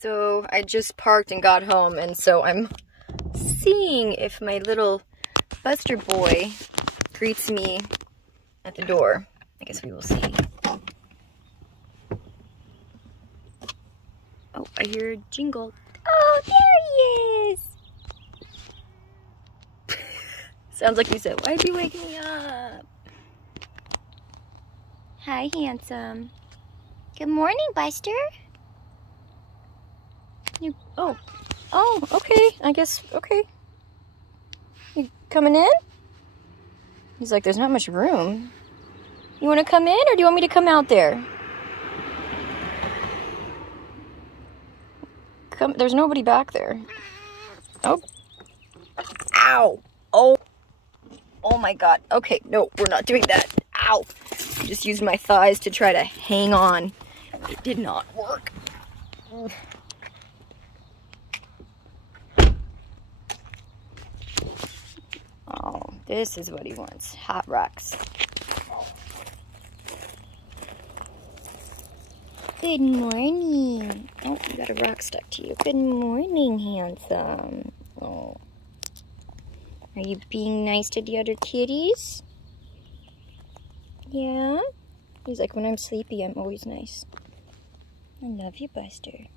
So I just parked and got home, and so I'm seeing if my little Buster boy greets me at the door. I guess we will see. Oh, I hear a jingle. Oh, there he is! Sounds like he said, "Why'd you wake me up?" Hi, handsome. Good morning, Buster. Oh, okay. I guess, okay. You coming in? He's like, there's not much room. You want to come in, or do you want me to come out there? Come. There's nobody back there. Oh. Ow. Oh. Oh my God. Okay, no, we're not doing that. Ow. I just used my thighs to try to hang on. It did not work. Oh, this is what he wants. Hot rocks. Good morning. Oh, you got a rock stuck to you. Good morning, handsome. Oh. Are you being nice to the other kitties? Yeah? He's like, when I'm sleepy, I'm always nice. I love you, Buster.